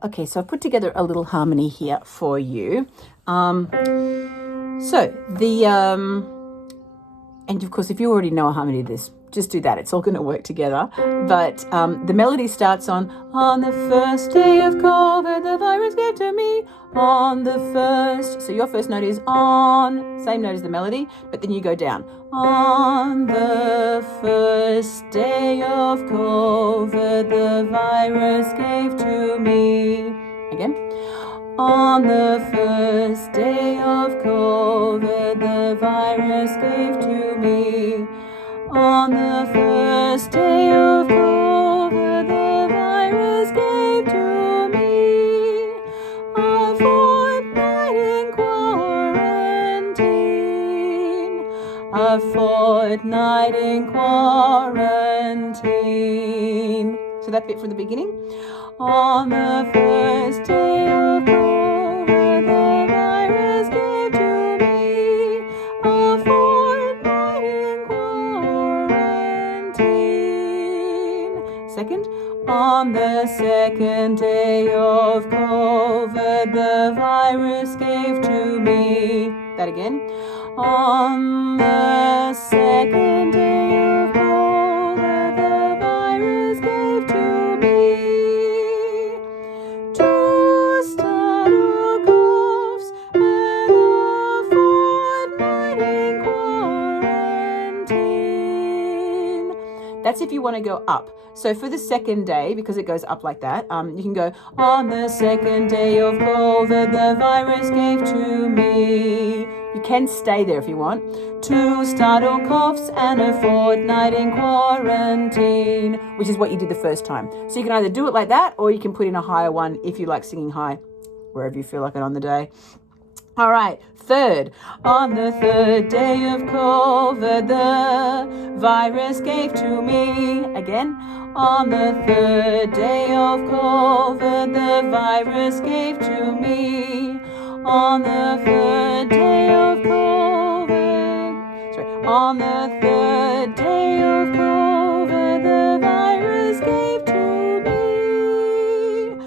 Okay, so I've put together a little harmony here for you. And of course, if you already know a harmony of this, just do that. It's all going to work together. But the melody starts on the first day of COVID, the virus gave to me on the first. So your first note is on, same note as the melody, but then you go down. On the first day of COVID, the virus gave to me. Again. On the first day of COVID, the virus gave to me. On the first day of COVID, the virus gave to me. A fortnight in quarantine. A fortnight in quarantine. So that bit from the beginning. On the first day of COVID, the virus gave to me a fortnight in quarantine. Second, on the second day of COVID, the virus gave to me. That again. On the second day of COVID, the virus gave to me. That's if you want to go up. So for the second day, because it goes up like that, you can go, on the second day of COVID, the virus gave to me. You can stay there if you want. 2 startled coughs and a fortnight in quarantine, which is what you did the first time. So you can either do it like that, or you can put in a higher one if you like singing high, wherever you feel like it on the day. All right, third. On the third day of COVID, the virus gave to me. Again. On the third day of COVID, the virus gave to me. On the third day of COVID. On the third day of COVID, the virus gave to me.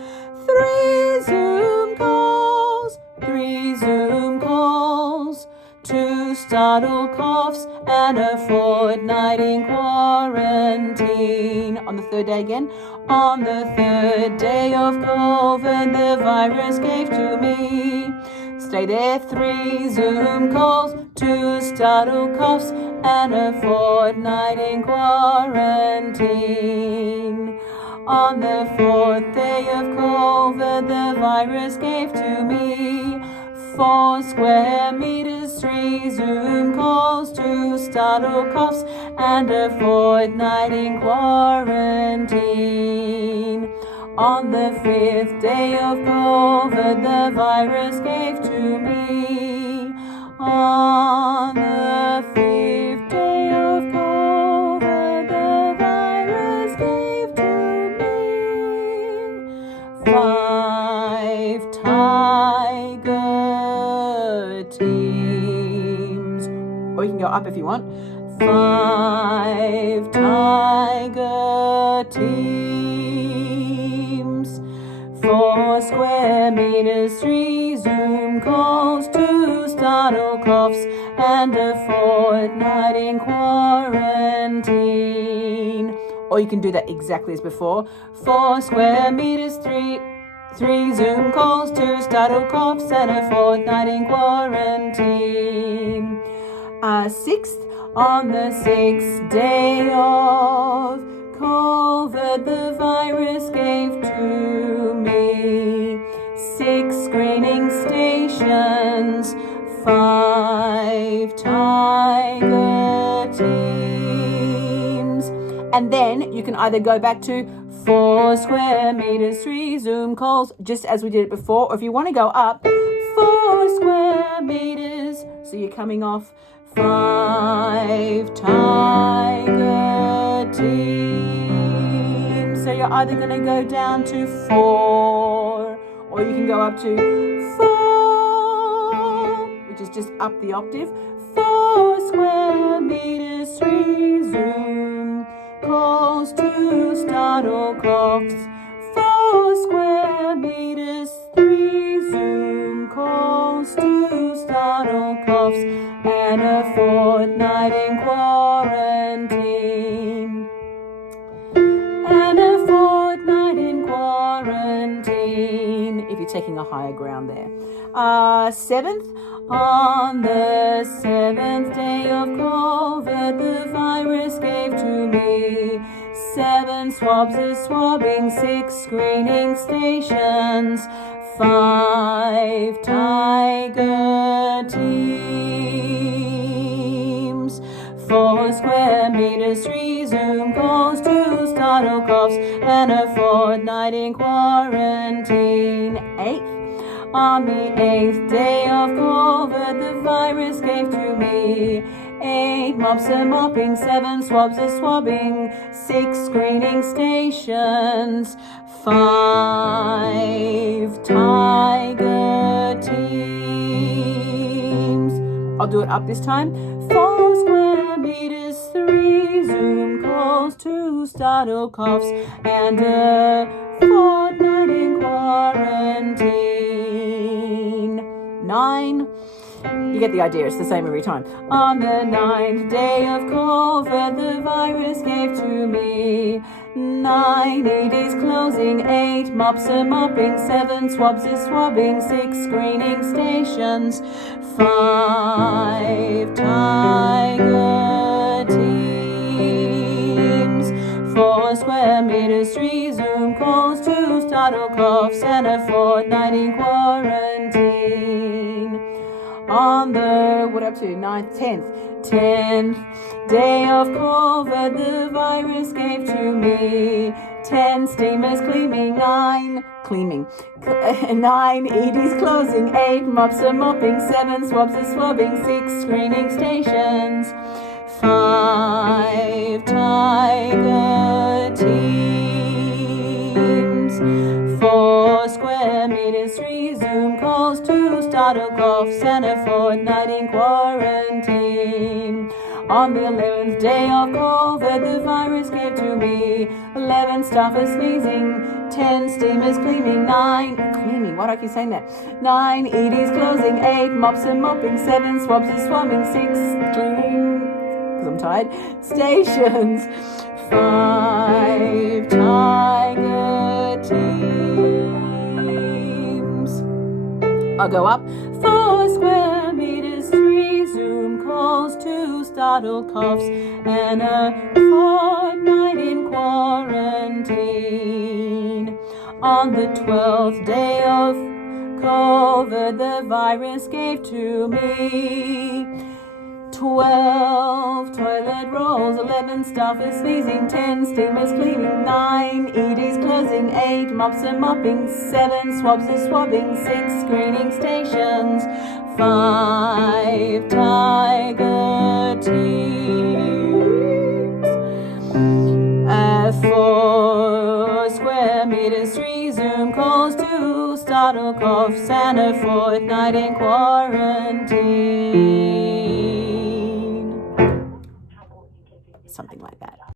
3 Zoom calls, 3 Zoom calls, 2 startled coughs, and a fortnight in quarantine. On the third day again. On the third day of COVID, the virus gave to me. Stay there. 3 Zoom calls, 2 startled coughs, and a fortnight in quarantine. On the 4th day of COVID, the virus gave to me. 4 square meters, 3 Zoom calls, 2 startled coughs, and a fortnight in quarantine. On the 5th day of COVID, the virus gave to me. On the 5th day of COVID, the virus gave to me. 5 tiger teams. Or you can go up if you want. 5 tiger teams. 4 square meters, 3 Zoom calls, 2 startled coughs, and a fortnight in quarantine. Or you can do that exactly as before. 4 square meters, 3 Zoom calls, 2 startled coughs, and a fortnight in quarantine. 6th, on the 6th day of COVID, the virus gave to me. 6 screening stations, 5 tiger teams. And then you can either go back to 4 square meters, 3 Zoom calls, just as we did it before. Or if you want to go up, 4 square meters. So you're coming off 5 tiger teams. So you're either going to go down to 4, or you can go up to 4, which is just up the octave. 4 square meters, 3 Zoom calls, 2 startled coughs, 4 square square meters, 3 Zoom calls, 2 startle coughs, and a fortnight in quarantine. And a fortnight in quarantine, if you're taking a higher ground there. 7th, on the 7th day of COVID, the virus gave to me 7 swabs of swabbing, 6 screening stations, 5 tiger teams, 4 square meters, 3 Zoom calls, 2 startle coughs, and a fortnight in quarantine. 8th, on the 8th day of COVID, the virus gave to me 8 mops of mopping, 7 swabs of swabbing, 6 screening stations, 5 tiger teams. I'll do it up this time. 4 square meters, 3 Zoom calls, 2 startle coughs, and a fortnight in quarantine. 9. You get the idea, it's the same every time. On the 9th day of COVID, the virus gave to me 9 EDs closing, 8 mops of mopping, 7 swabs of swabbing, 6 screening stations, 5 tiger teams, 4 square meters, 3 Zoom calls, 2 startle coughs, and a fortnight in quarantine. On the, what up to, 9th, 10th day of COVID, the virus gave to me 10 steamers cleaning, 9 EDs closing, 8 mops of mopping, 7 swabs of swabbing, 6 screening stations, 5 tiger teams, 4 square meters, 3 Zoom calls, 2 startle coughs, and a fortnight in quarantine. On the 11th day of COVID, the virus gave to me 11 staffers sneezing, 10 steamers cleaning, 9 why do I keep saying that? 9 EDs closing, 8 mops and mopping, 7 swabs and swabbing, 6 cleaning, because I'm tired, stations, 5 tiger teams. I'll go up. 4 square meters, 3 Zoom calls, 2 startle coughs, and a fortnight in quarantine. On the 12th day of COVID, the virus gave to me 12 toilet rolls, 11 staffers sneezing, 10 steamers cleaning, 9 EDs closing, 8 mops and mopping, 7 swabs of swabbing, 6 screening stations, 5 tiger teams, 4 square meters, 3 Zoom calls, 2 2 startle coughs and a fortnight in quarantine. 15th day of COVID, the virus gave to me 15 mops of mopping, 7 swabs of swabbing, 6 screening stations, 5 tiger teams, 4 square meters, 3 Zoom calls, 2 startle coughs and a fortnight in quarantine.